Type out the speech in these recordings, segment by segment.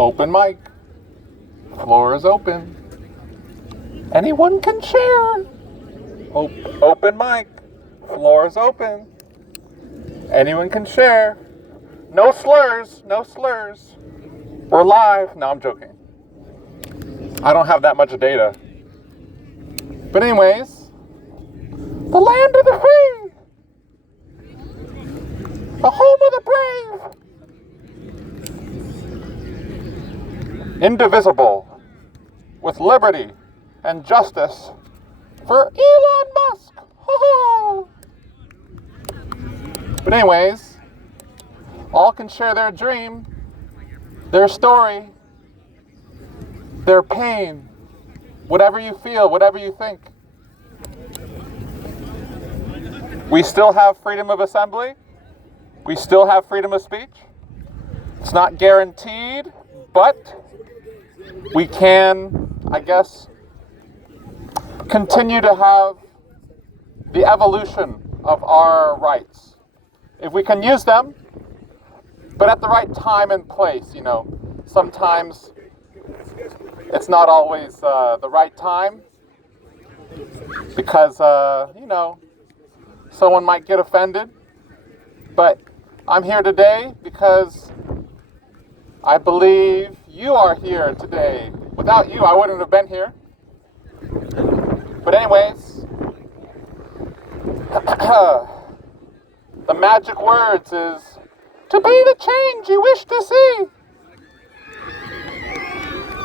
Open mic. Floor is open. Anyone can share. Open mic. Floor is open. Anyone can share. No slurs. No slurs. We're live. No, I'm joking. I don't have that much data. But anyways, the land of the free. The home of the brave. Indivisible. With liberty and justice for Elon Musk. But anyways, all can share their dream, their story, their pain, whatever you feel, whatever you think. We still have freedom of assembly. We still have freedom of speech. It's not guaranteed, but we can, I guess, continue to have the evolution of our rights. If we can use them, but at the right time and place, Sometimes it's not always the right time because, someone might get offended. But I'm here today because I believe you are here today. Without you, I wouldn't have been here. But anyways, the magic words is to be the change you wish to see.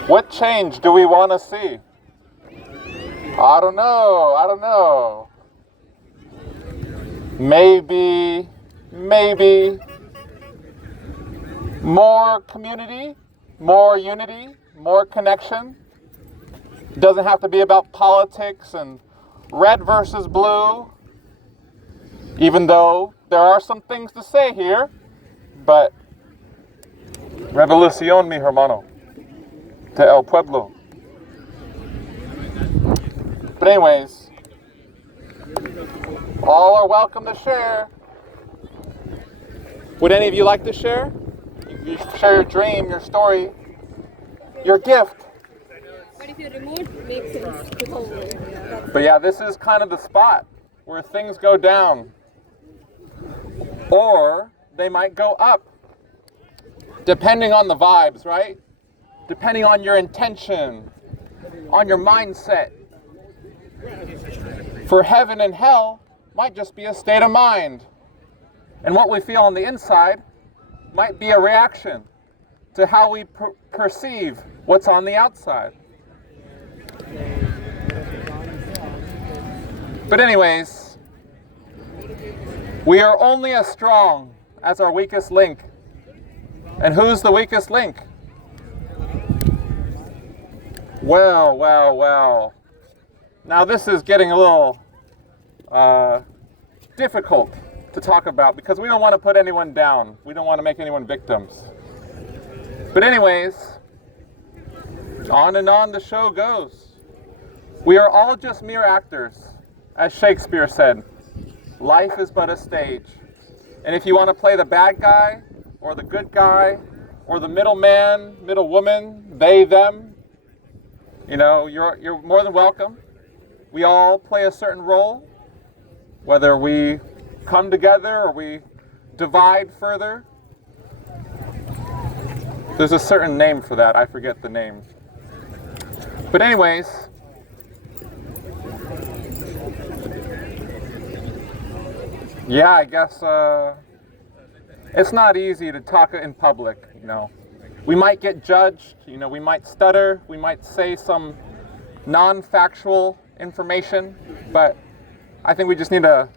What change do we want to see? I don't know. Maybe more community, more unity, more connection. It doesn't have to be about politics and red versus blue, even though there are some things to say here, but revolución, mi hermano, de el pueblo. But anyways, all are welcome to share. Would any of you like to share? You share your dream, your story, your gift. But if you remote, makes sense to hold. But yeah, this is kind of the spot where things go down. Or they might go up. Depending on the vibes, right? Depending on your intention, on your mindset. For heaven and hell might just be a state of mind. And what we feel on the inside might be a reaction to how we perceive what's on the outside. But anyways, we are only as strong as our weakest link. And who's the weakest link? Well. Now this is getting a little difficult to talk about because we don't want to put anyone down. We don't want to make anyone victims. But anyways, on and on the show goes. We are all just mere actors. As Shakespeare said, life is but a stage. And if you want to play the bad guy, or the good guy, or the middleman, middle woman, they, them, you're more than welcome. We all play a certain role, whether we come together or we divide further. There's a certain name for that. I forget the name. But anyways, yeah, I guess it's not easy to talk in public, We might get judged, we might stutter, we might say some non-factual information, but I think we just need to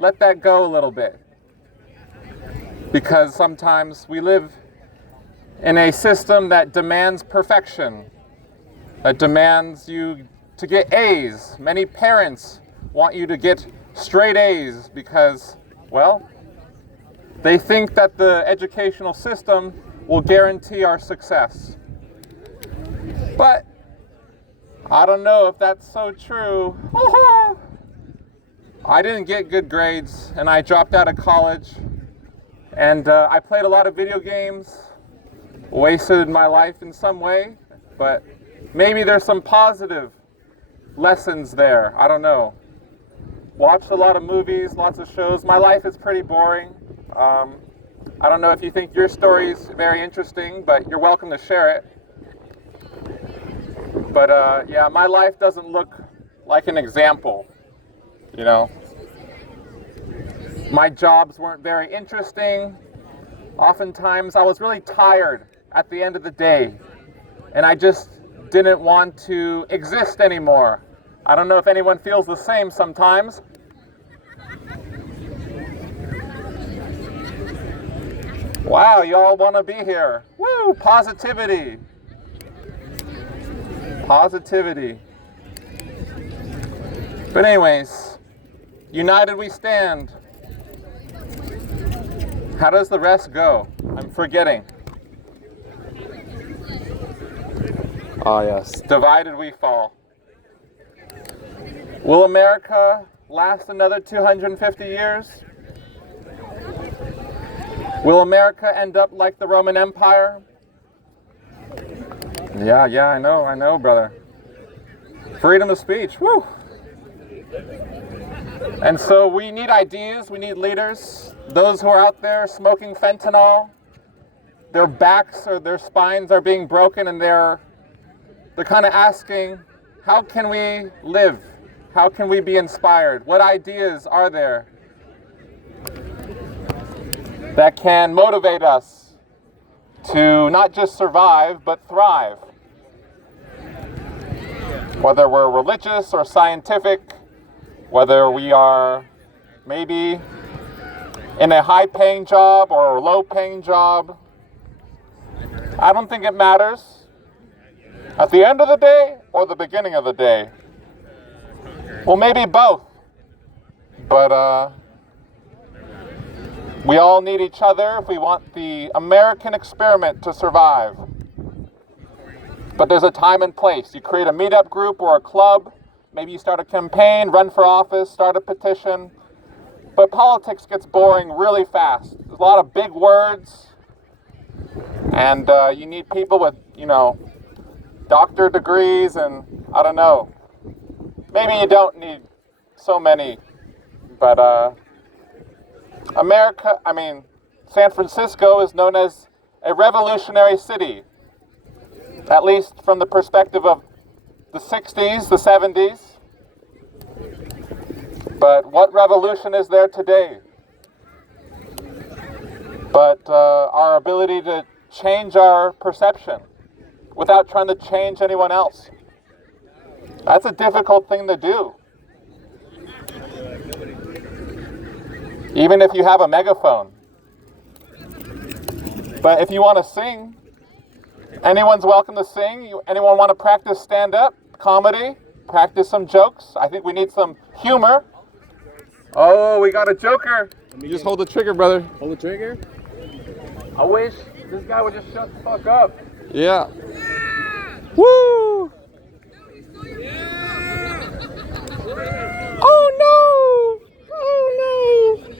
let that go a little bit. Because sometimes we live in a system that demands perfection, that demands you to get A's. Many parents want you to get straight A's because, they think that the educational system will guarantee our success. But I don't know if that's so true. I didn't get good grades and I dropped out of college and I played a lot of video games wasted my life in some way, but maybe there's some positive lessons there. I don't know. Watched a lot of movies, lots of shows. My life is pretty boring. I don't know if you think your story is very interesting, but you're welcome to share it. But yeah, my life doesn't look like an example, you know. My jobs weren't very interesting. Oftentimes I was really tired at the end of the day, and I just didn't want to exist anymore. I don't know if anyone feels the same sometimes. Wow, y'all want to be here. Woo, positivity. Positivity. But anyways, united we stand. How does the rest go? I'm forgetting. Ah, yes. Divided we fall. Will America last another 250 years? Will America end up like the Roman Empire? Yeah, I know, brother. Freedom of speech, woo! And so we need ideas, we need leaders. Those who are out there smoking fentanyl, their backs or their spines are being broken, and they're kind of asking, how can we live? How can we be inspired? What ideas are there that can motivate us to not just survive, but thrive? Whether we're religious or scientific, whether we are maybe in a high-paying job or a low-paying job, I don't think it matters. At the end of the day or the beginning of the day? Well, maybe both. But we all need each other if we want the American experiment to survive. But there's a time and place. You create a meetup group or a club. Maybe you start a campaign, run for office, start a petition. But politics gets boring really fast. There's a lot of big words. And you need people with, doctor degrees, and I don't know. Maybe you don't need so many. But San Francisco is known as a revolutionary city. At least from the perspective of the 60s, the 70s. But what revolution is there today? But our ability to change our perception without trying to change anyone else. That's a difficult thing to do. Even if you have a megaphone. But if you want to sing, anyone's welcome to sing. Anyone want to practice stand-up comedy? Practice some jokes? I think we need some humor. Oh, we got a joker. You just hold the trigger, brother. Hold the trigger? I wish this guy would just shut the fuck up. Yeah. Woo! Oh no! Oh no!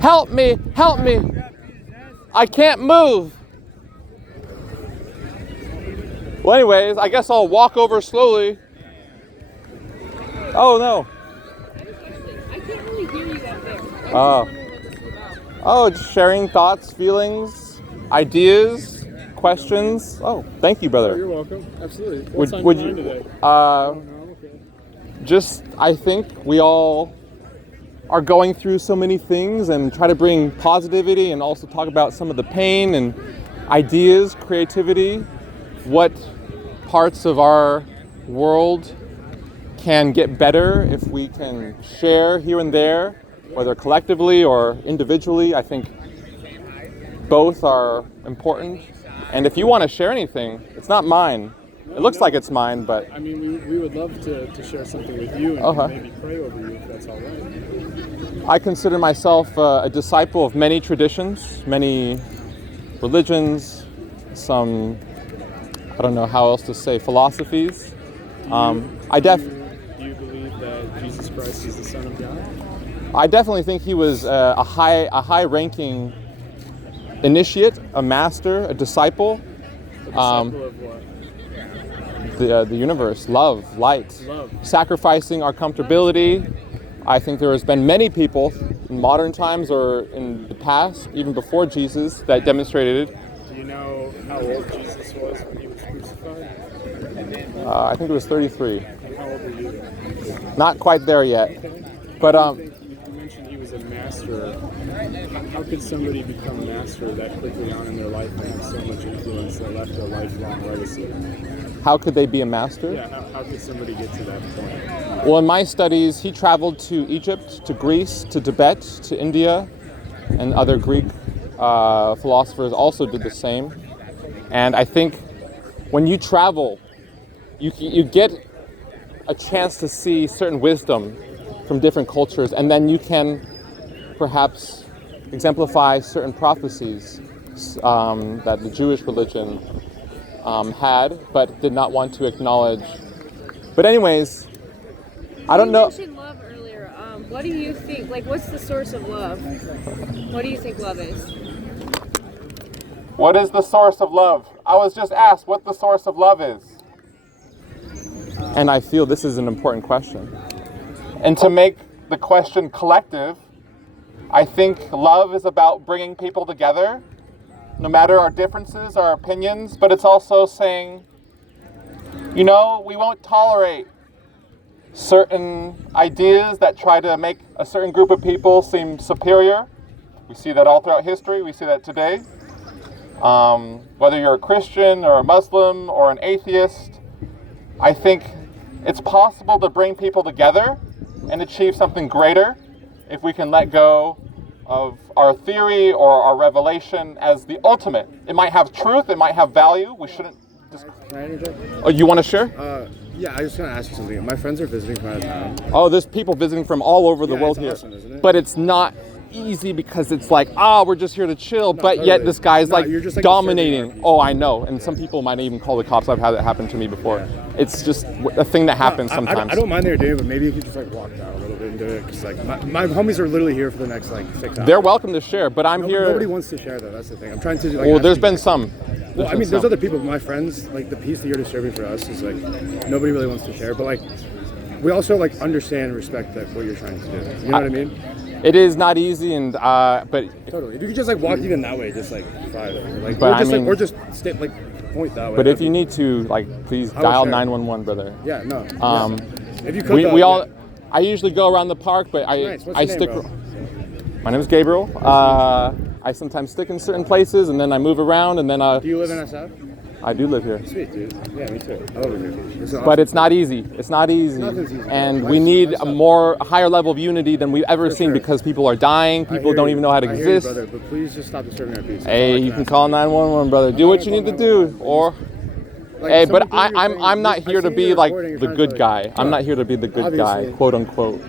Help me! Help me! I can't move! Well, anyways, I guess I'll walk over slowly. Oh no! I can't really hear you out there. Oh, just sharing thoughts, feelings, ideas, questions. Oh, thank you, brother. Oh, you're welcome. Absolutely. Would What's on you? your mind today? Okay. Just I think we all are going through so many things, and try to bring positivity, and also talk about some of the pain and ideas, creativity, what parts of our world can get better if we can share here and there, whether collectively or individually. I think both are important. And if you want to share anything, it's not mine. It looks like it's mine, but... I mean, we would love to share something with you and maybe pray over you if that's all right. I consider myself a disciple of many traditions, many religions, some, I don't know how else to say, philosophies. Do you believe that Jesus Christ is the Son of God? I definitely think he was a high-ranking initiate, a master, a disciple. A disciple of what? The universe, love, light, Love. sacrificing our comfortability. I think there has been many people in modern times or in the past, even before Jesus, that demonstrated it. Do you know how old Jesus was when he was crucified? I think it was 33. And how old were you? Not quite there yet. But You mentioned he was a master. How could somebody become master that quickly on in their life and have so much influence that left a lifelong legacy? how could they be a master? Yeah, how could somebody get to that point? Well, in my studies, he traveled to Egypt, to Greece, to Tibet, to India, and other Greek philosophers also did the same. And I think when you travel, you get a chance to see certain wisdom from different cultures, and then you can perhaps exemplify certain prophecies that the Jewish religion had, but did not want to acknowledge. But anyways, I don't know. You mentioned love earlier. What do you think? Like, what's the source of love? What do you think love is? What is the source of love? I was just asked what the source of love is. And I feel this is an important question. And to make the question collective, I think love is about bringing people together, no matter our differences, our opinions, but it's also saying, you know, we won't tolerate certain ideas that try to make a certain group of people seem superior. We see that all throughout history. We see that today. Whether you're a Christian or a Muslim or an atheist, I think it's possible to bring people together and achieve something greater if we can let go of our theory or our revelation as the ultimate. It might have truth, it might have value. We shouldn't just... Can I interject? Oh, you want to share? Yeah, I was going to ask you something. My friends are visiting from out of town. Oh, there's people visiting from all over the Yeah, world it's here. awesome, isn't it? But it's not easy because it's like, we're just here to chill, but totally. yet this guy's No, like you're just, like, dominating. disturbing our Oh, I know. And some people might even call the cops. I've had it happen to me before. It's just a thing that happens sometimes. I don't mind their day, but maybe you could just like walk down a little bit and do it. Because like my homies are literally here for the next like 6 hours. They're welcome to share, but I'm here. Nobody wants to share though. That's the thing. I'm trying to. Like, Well, ask there's you been guys. some. Well, I mean, there's other people. But my friends, like the piece that you're disturbing for us is like nobody really wants to share. But like, we also like understand and respect that what you're trying to do. You know what I mean? It is not easy, and but Totally. If you could just like walk even that way, just like 5, like, But or just I mean- like, or just stay like point that way. but if you need to, like, please I will dial share. 911, brother. Yeah, no. If you could, We though, all. yeah. I usually go around the park, but Nice. What's I your stick. name, bro? My name is Gabriel. I sometimes stick in certain places, and then I move around, and then Do you live in SF? I do live here. Sweet, dude. Yeah, me too. I love it here. It's awesome. But it's not easy. It's not easy, Nothing's easy. and Life's- we need life's a tough. higher level of unity than we've ever seen sure. because people are dying. I People hear don't you. even know how to I hear you, exist. brother, but please just stop disturbing our peace. Hey, you can call 911, brother. Do what you need to do, or. Like, Hey, somebody but do your I'm thing. not I've here to seen be your like recording. You're the trying good to, guy. like, I'm not here to be the good guy, Obviously. quote unquote.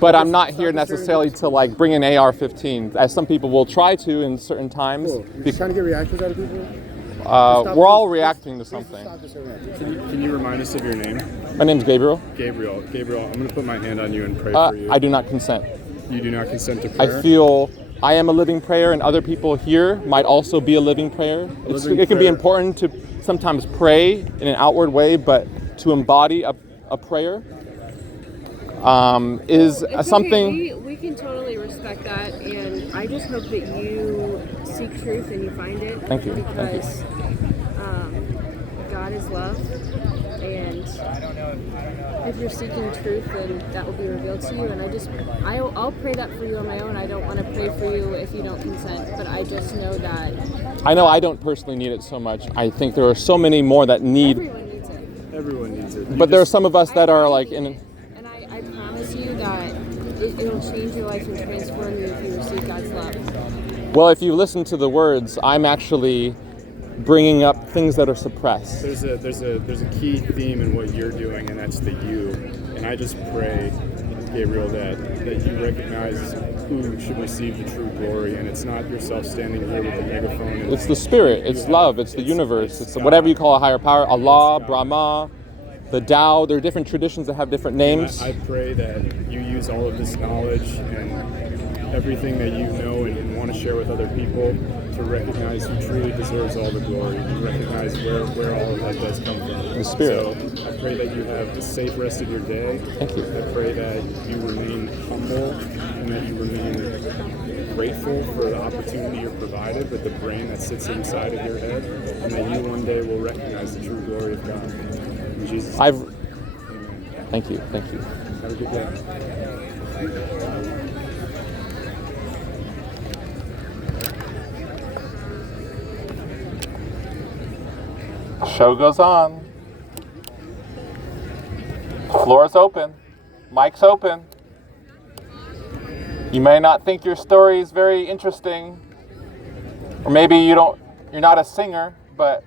But I'm not Stop here disturbing necessarily to like bring an AR-15, as some people will try to in certain times. Cool. You're just trying to get reactions out of people? We're all reacting to something. Stop disturbing our peace. Can you remind us of your name? My name's Gabriel. Gabriel, I'm going to put my hand on you and pray for you. I do not consent. You do not consent to I prayer? feel I am a living prayer, and other people here might also be a living prayer. Living It can be prayer. important to sometimes pray in an outward way, but to embody a prayer is It's something. Okay. We can totally respect that, and I just hope that you seek truth and you find it. Thank you. Because God is love, and if you're seeking truth, then that will be revealed to you. And I'll pray that for you on my own. I don't want to pray for you if you don't consent, but I just know that I know I don't personally need it so much. I think there are so many more that need, everyone needs it. Everyone needs it. but there are some of us that are like in. And I promise you that it'll change your life and transform you if you receive God's love. Well, if you listen to the words, I'm actually bringing up things that are suppressed. There's a key theme in what you're doing, and that's the you. And I just pray, Gabriel, that you recognize who should receive the true glory, and it's not yourself standing here with a megaphone. And It's the spirit, it's love, it's the universe, it's whatever you call a higher power, Allah, Brahma, the Tao. There are different traditions that have different names. I pray that you use all of this knowledge and everything that you know and want to share with other people to recognize who truly deserves all the glory, and recognize where all of that does come from. The Spirit. So I pray that you have a safe rest of your day. Thank you. I pray that you remain humble and that you remain grateful for the opportunity you're provided with the brain that sits inside of your head, and that you one day will recognize the true glory of God. In Jesus' name. Amen. Thank you. Have a good day. Show goes on. Floor is open. Mic's open. You may not think your story is very interesting, or maybe you're not a singer, but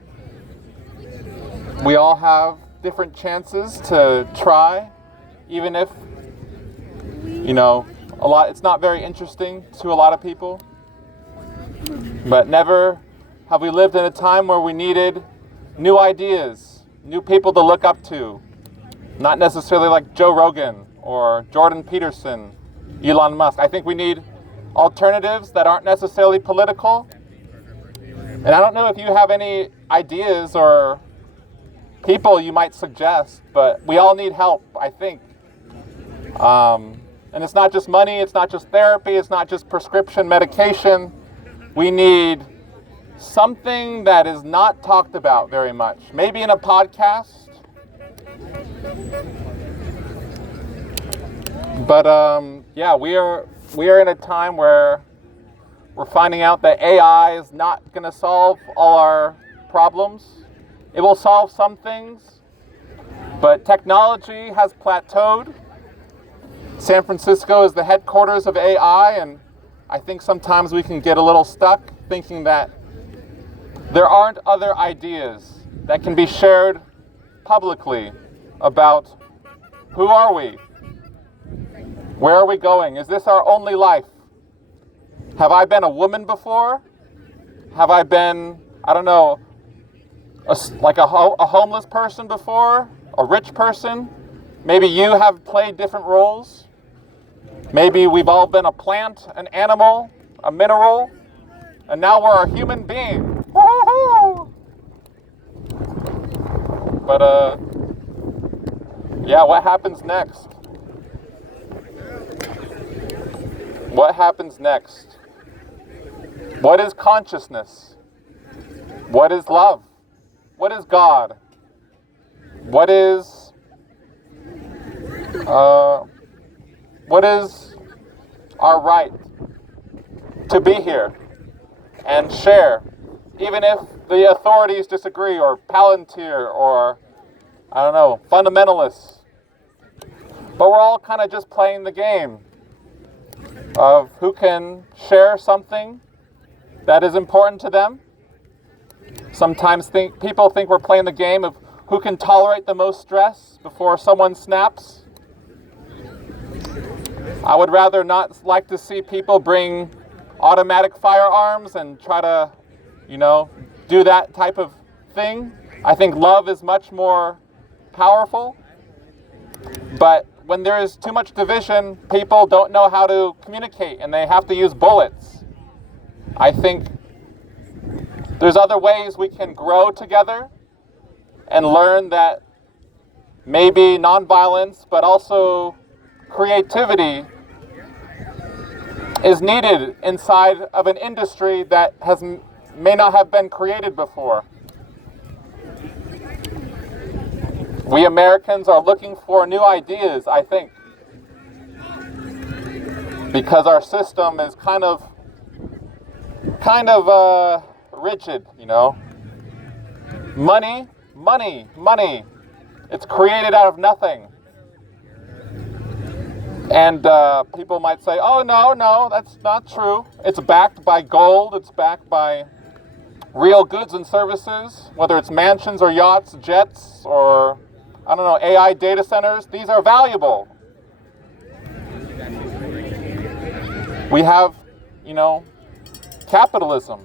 we all have different chances to try, even if, it's not very interesting to a lot of people. But never have we lived in a time where we needed new ideas, new people to look up to. Not necessarily like Joe Rogan or Jordan Peterson, Elon Musk. I think we need alternatives that aren't necessarily political. And I don't know if you have any ideas or people you might suggest, but we all need help, I think. And it's not just money, it's not just therapy, it's not just prescription medication. We need something that is not talked about very much. Maybe in a podcast. But we are in a time where we're finding out that AI is not going to solve all our problems. It will solve some things, but technology has plateaued. San Francisco is the headquarters of AI, and I think sometimes we can get a little stuck thinking that there aren't other ideas that can be shared publicly about who are we? Where are we going? Is this our only life? Have I been a woman before? Have I been, a homeless person before? A rich person? Maybe you have played different roles. Maybe we've all been a plant, an animal, a mineral, and now we're a human being. Woo-hoo! But, what happens next? What happens next? What is consciousness? What is love? What is God? What is our right to be here and share, even if the authorities disagree, or Palantir, or, fundamentalists. But we're all kind of just playing the game of who can share something that is important to them. Sometimes people think we're playing the game of who can tolerate the most stress before someone snaps. I would rather not like to see people bring automatic firearms and try to, do that type of thing. I think love is much more powerful. But when there is too much division, people don't know how to communicate and they have to use bullets. I think there's other ways we can grow together and learn that maybe nonviolence, but also creativity is needed inside of an industry that may not have been created before. We Americans are looking for new ideas, I think, because our system is kind of rigid, Money. It's created out of nothing. And people might say, oh, no, that's not true. It's backed by gold. It's backed by real goods and services, whether it's mansions or yachts, jets, or, AI data centers. These are valuable. We have, capitalism,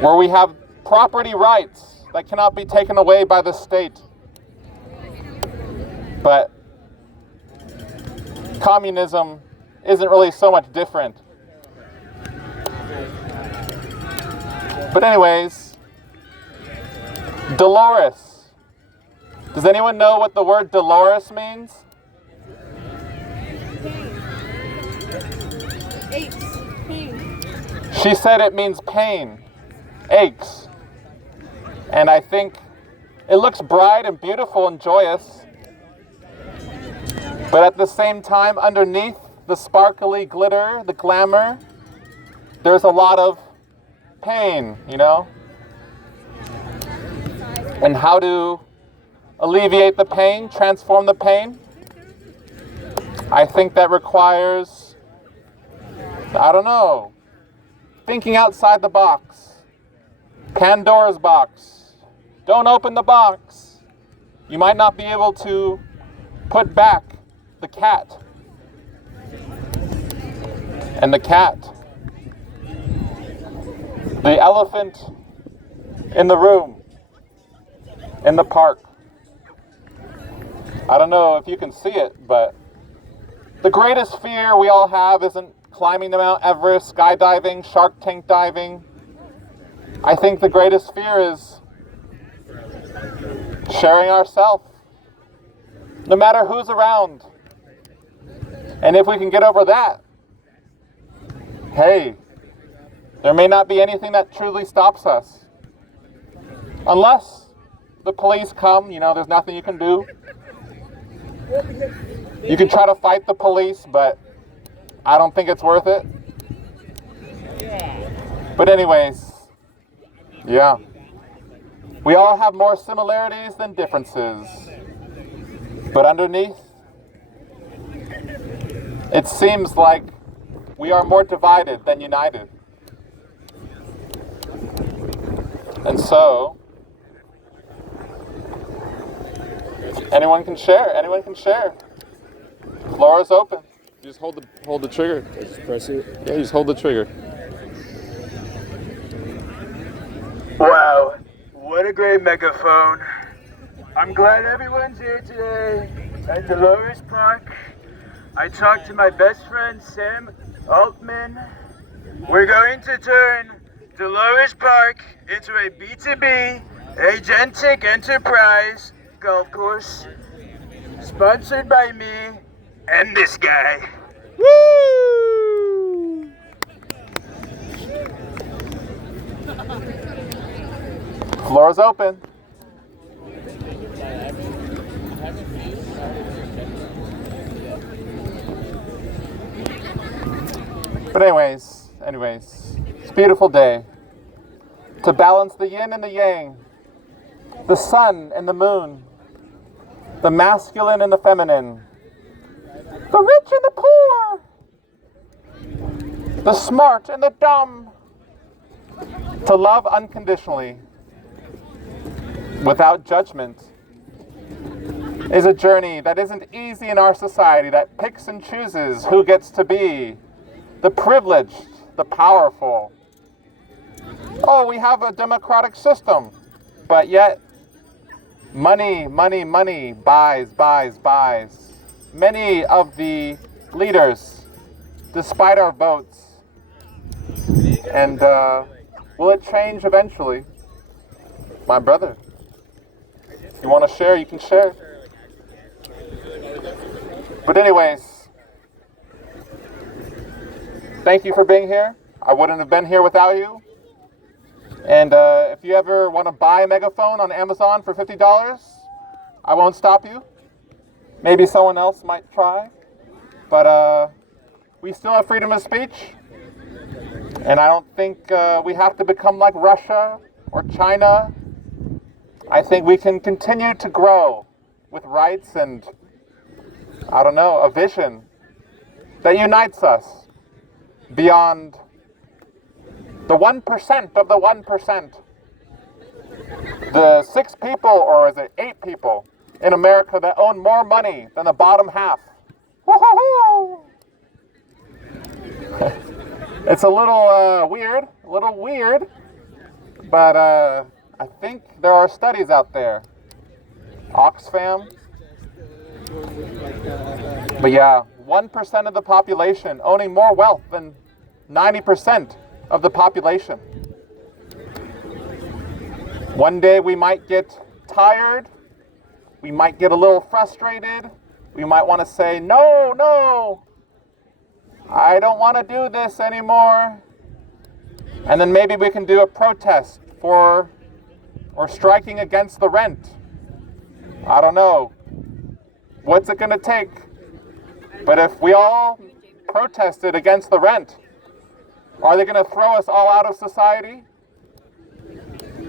where we have property rights that cannot be taken away by the state. But communism isn't really so much different. But anyways, Dolores. Does anyone know what the word Dolores means? Aches. Pain. She said it means pain, aches. And I think it looks bright and beautiful and joyous. But at the same time, underneath the sparkly glitter, the glamour, there's a lot of pain, you know? And how to alleviate the pain, transform the pain? I think that requires, I don't know, thinking outside the box. Pandora's box. Don't open the box. You might not be able to put back the cat. And the cat. The elephant in the room. In the park. I don't know if you can see it, but the greatest fear we all have isn't climbing the Mount Everest, skydiving, Shark Tank diving. I think the greatest fear is sharing ourselves, no matter who's around. And if we can get over that, hey, there may not be anything that truly stops us. Unless the police come, you know, there's nothing you can do. You can try to fight the police, but I don't think it's worth it. But anyways, yeah. We all have more similarities than differences. But underneath, it seems like we are more divided than united. And so, anyone can share. Anyone can share. Floor is open. You just hold the trigger. Just press it. Yeah, you just hold the trigger. Wow, what a great megaphone. I'm glad everyone's here today at Dolores Park. I talked to my best friend Sam Altman. We're going to turn Dolores Park into a B2B agentic enterprise golf course sponsored by me and this guy. Woo! Floor is open. But anyways, it's a beautiful day. To balance the yin and the yang, the sun and the moon, the masculine and the feminine, the rich and the poor, the smart and the dumb, to love unconditionally, without judgment, is a journey that isn't easy in our society that picks and chooses who gets to be the privileged, the powerful. Oh, we have a democratic system, but yet money buys. Many of the leaders, despite our votes, and will it change eventually? My brother, if you want to share, you can share. But anyways, thank you for being here. I wouldn't have been here without you. And if you ever want to buy a megaphone on Amazon for $50, I won't stop you. Maybe someone else might try. But we still have freedom of speech. And I don't think we have to become like Russia or China. I think we can continue to grow with rights and, I don't know, a vision that unites us beyond the 1% of the 1%. The 6 people, or is it 8 people, in America that own more money than the bottom half. Woo-hoo-hoo! It's a little weird, but I think there are studies out there. Oxfam, But yeah, 1% of the population owning more wealth than 90% of the population. One day we might get tired, we might get a little frustrated, we might want to say, no, I don't want to do this anymore. And then maybe we can do a protest or striking against the rent. I don't know. What's it going to take? But if we all protested against the rent, are they going to throw us all out of society?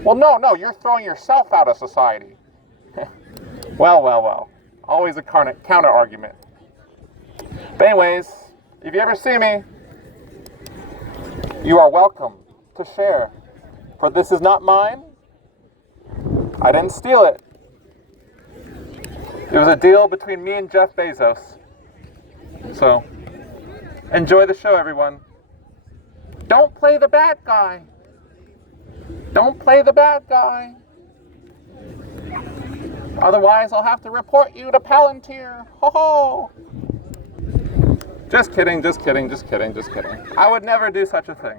Well, no, you're throwing yourself out of society. Well. Always a counter argument. But anyways, if you ever see me, you are welcome to share. For this is not mine. I didn't steal it. It was a deal between me and Jeff Bezos. So, enjoy the show, everyone. Don't play the bad guy. Don't play the bad guy. Otherwise, I'll have to report you to Palantir. Ho ho! Just kidding. I would never do such a thing.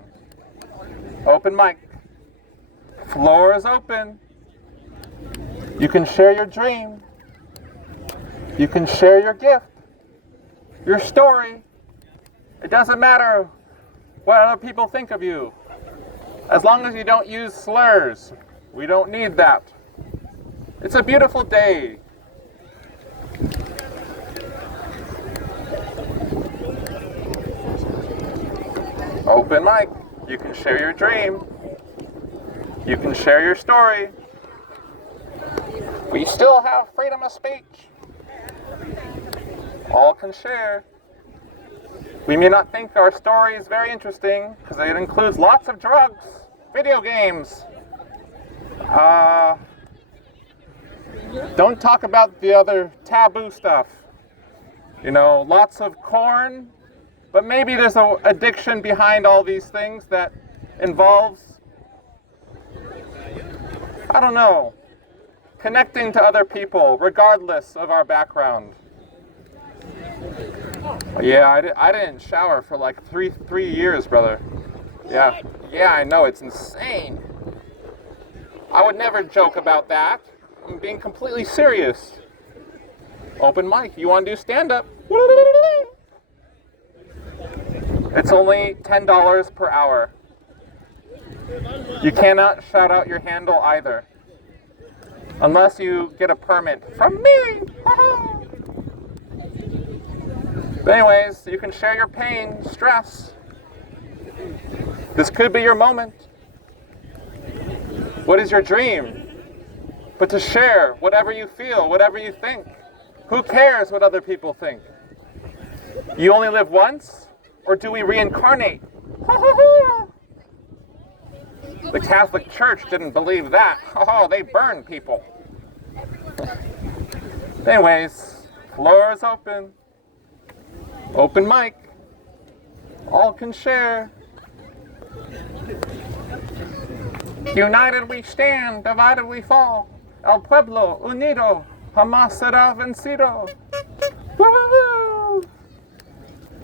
Open mic. Floor is open. You can share your dream. You can share your gift. Your story. It doesn't matter what other people think of you. As long as you don't use slurs. We don't need that. It's a beautiful day. Open mic. You can share your dream. You can share your story. We still have freedom of speech. All can share. We may not think our story is very interesting because it includes lots of drugs, video games. Don't talk about the other taboo stuff. You know, lots of corn, but maybe there's an addiction behind all these things that involves, I don't know, connecting to other people regardless of our background. Yeah, I didn't shower for like three years, brother. Yeah, I know, it's insane. I would never joke about that. I'm being completely serious. Open mic, you want to do stand-up? It's only $10 per hour. You cannot shout out your handle either. Unless you get a permit from me. But anyways, you can share your pain, stress. This could be your moment. What is your dream? But to share whatever you feel, whatever you think. Who cares what other people think? You only live once? Or do we reincarnate? The Catholic Church didn't believe that. Oh, they burn people. Anyways, floor is open. Open mic. All can share. United we stand, divided we fall. El pueblo unido jamás será vencido. Woo-hoo-hoo.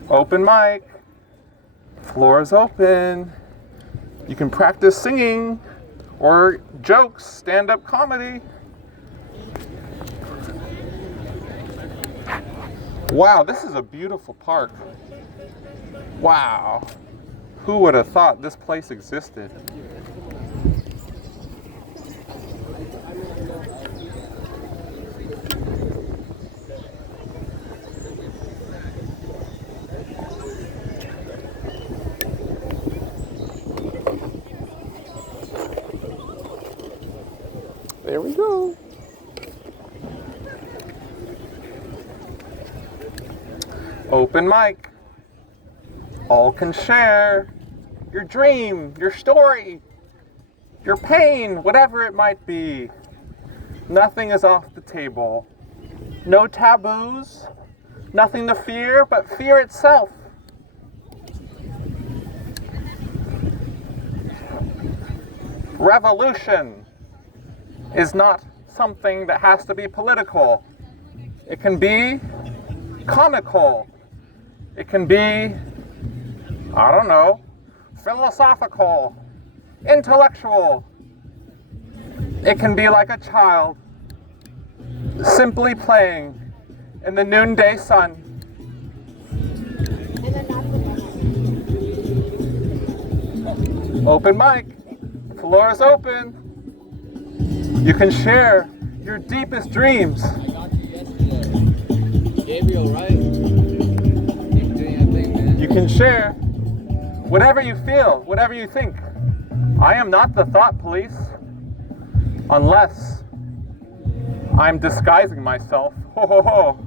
Open mic. Floor is open. You can practice singing or jokes, stand-up comedy. Wow, this is a beautiful park. Wow. Who would have thought this place existed? There we go. Open mic. All can share your dream, your story, your pain, whatever it might be. Nothing is off the table. No taboos, nothing to fear but fear itself. Revolution is not something that has to be political. It can be comical. It can be, I don't know, philosophical, intellectual. It can be like a child simply playing in the noonday sun. Open mic. Floor is open. You can share your deepest dreams. Gabriel, right? Keep doing your thing, man. You can share whatever you feel, whatever you think. I am not the thought police unless I'm disguising myself. Ho ho ho.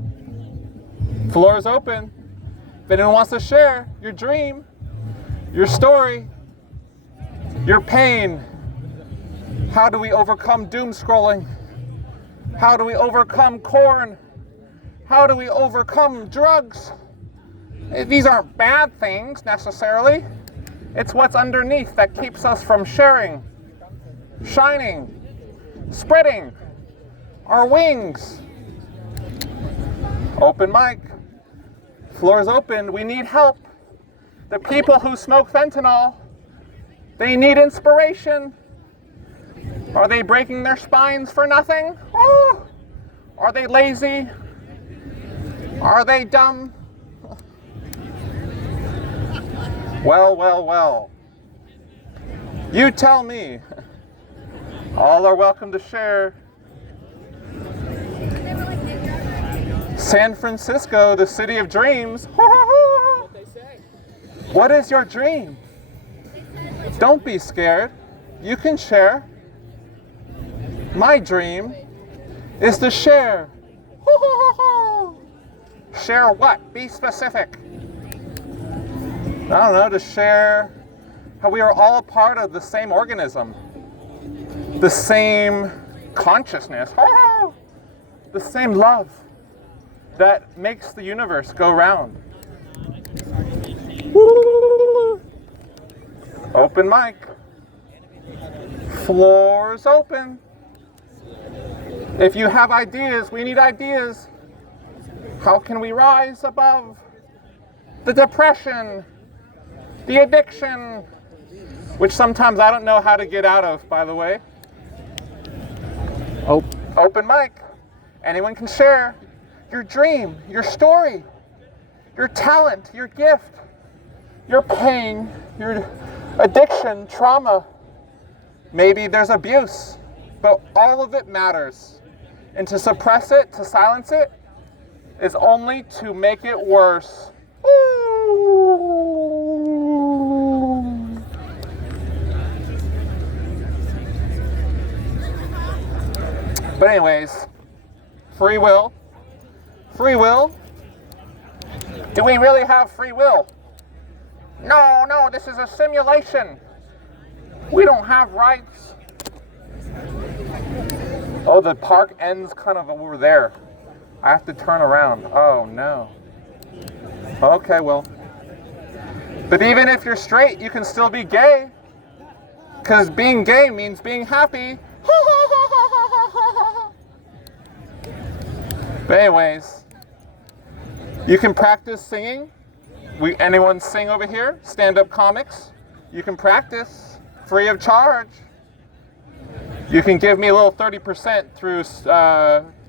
Floor is open. If anyone wants to share your dream, your story, your pain, how do we overcome doom scrolling? How do we overcome corn? How do we overcome drugs? These aren't bad things necessarily. It's what's underneath that keeps us from sharing, shining, spreading our wings. Open mic. Floor is open. We need help. The people who smoke fentanyl, they need inspiration. Are they breaking their spines for nothing? Oh! Are they lazy? Are they dumb? Well, well, well. You tell me. All are welcome to share. San Francisco, the city of dreams. What is your dream? Don't be scared. You can share. My dream is to share. Share what? Be specific. I don't know, to share how we are all a part of the same organism, the same consciousness, the same love that makes the universe go round. Open mic. Floor's open. If you have ideas, we need ideas. How can we rise above the depression, the addiction, which sometimes I don't know how to get out of, by the way. Open mic. Anyone can share your dream, your story, your talent, your gift, your pain, your addiction, trauma. Maybe there's abuse, but all of it matters. And to suppress it, to silence it, is only to make it worse. But anyways, free will. Free will? Do we really have free will? No, this is a simulation. We don't have rights. Oh, the park ends kind of over there. I have to turn around. Oh, no. Okay, well. But even if you're straight, you can still be gay. Because being gay means being happy. But anyways, you can practice singing. Anyone sing over here? Stand-up comics. You can practice free of charge. You can give me a little 30% through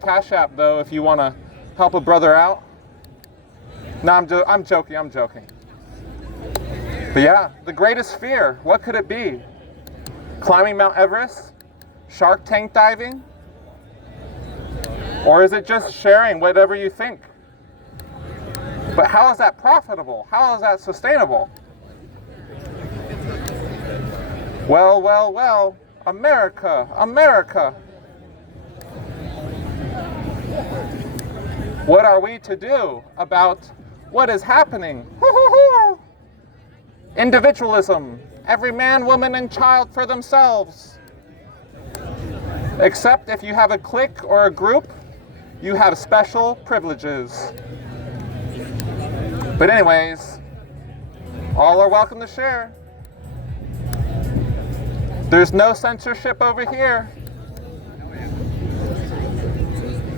Cash App, though, if you want to help a brother out. No, I'm joking. But yeah, the greatest fear, what could it be? Climbing Mount Everest? Shark tank diving? Or is it just sharing whatever you think? But how is that profitable? How is that sustainable? Well, America. What are we to do about what is happening? Individualism. Every man, woman, and child for themselves. Except if you have a clique or a group, you have special privileges. But anyways, all are welcome to share. There's no censorship over here.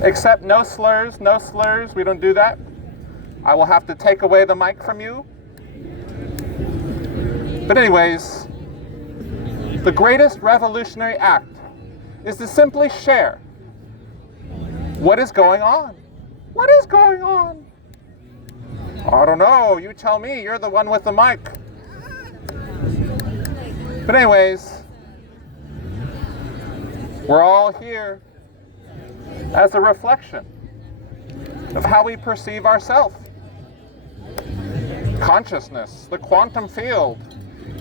Except no slurs, no slurs. We don't do that. I will have to take away the mic from you. But anyways, the greatest revolutionary act is to simply share what is going on. What is going on? I don't know. You tell me. You're the one with the mic. But anyways, we're all here as a reflection of how we perceive ourselves. Consciousness, the quantum field.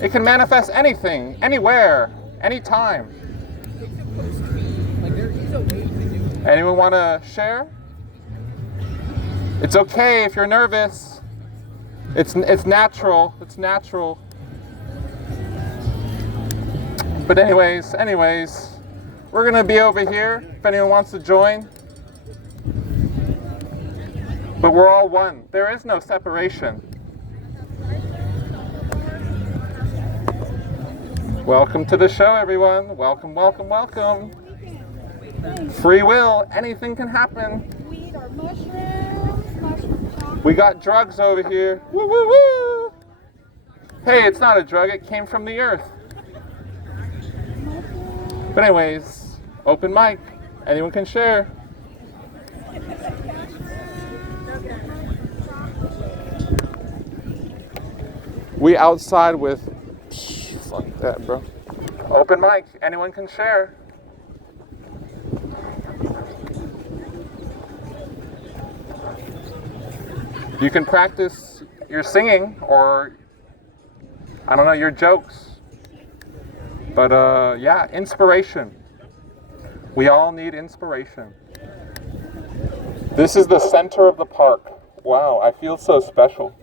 It can manifest anything, anywhere, anytime. Anyone want to share? It's okay if you're nervous. It's natural. It's natural. But anyways, we're going to be over here if anyone wants to join. But we're all one. There is no separation. Welcome to the show, everyone. Welcome, welcome, welcome. Free will. Anything can happen. Weed or mushrooms. We got drugs over here. Woo, woo, woo. Hey, it's not a drug. It came from the earth. But anyways, open mic. Anyone can share. We outside with... Fuck that, bro. Open mic. Anyone can share. You can practice your singing or, I don't know, your jokes. But yeah, inspiration. We all need inspiration. This is the center of the park. Wow, I feel so special.